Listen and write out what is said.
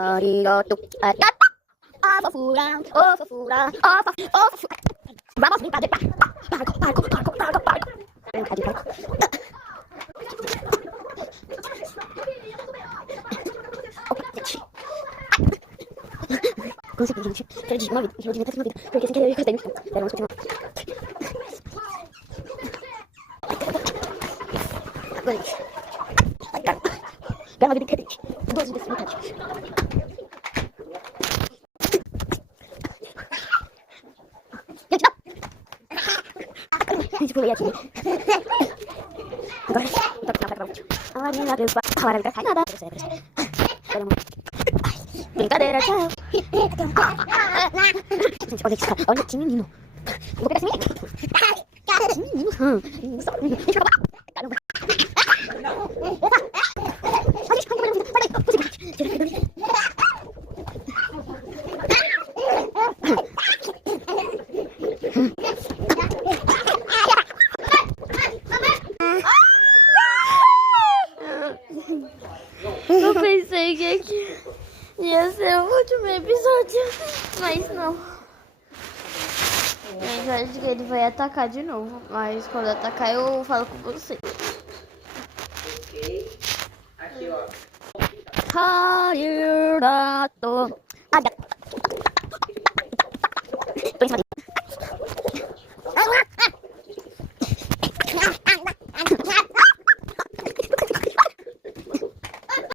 arigato, arigato. Ó fofura, ó fofura, ó fofura, ó fofura. Vamos brincar de parco, parco, parco, parco, parco, parco. Brincar de parco. Opa, gente. Consegui, gente. Perdi uma vida. Eu devia ter uma vida. Porque sem querer eu encostei no chão. Vamos continuar. Agora, gente. Ai, cara. Ganha uma vida inteira, gente. 12 vidas metade. Gente, não! Gente, pulei aqui. Agora, então, final, vai pra a minha Deus, agora não cai nada. Brincadeira, tchau. Gente, olha esse cara. Olha que menino. Vou pegar esse menino. Que menino. Gente, vai acabar. Caramba. Opa! A gente vai vida. Sai daí. Consegui. Eu pensei que aqui ia ser o último episódio, mas não. Gente, eu acho que ele vai atacar de novo, mas quando atacar eu falo com você. Arigato. Arigato.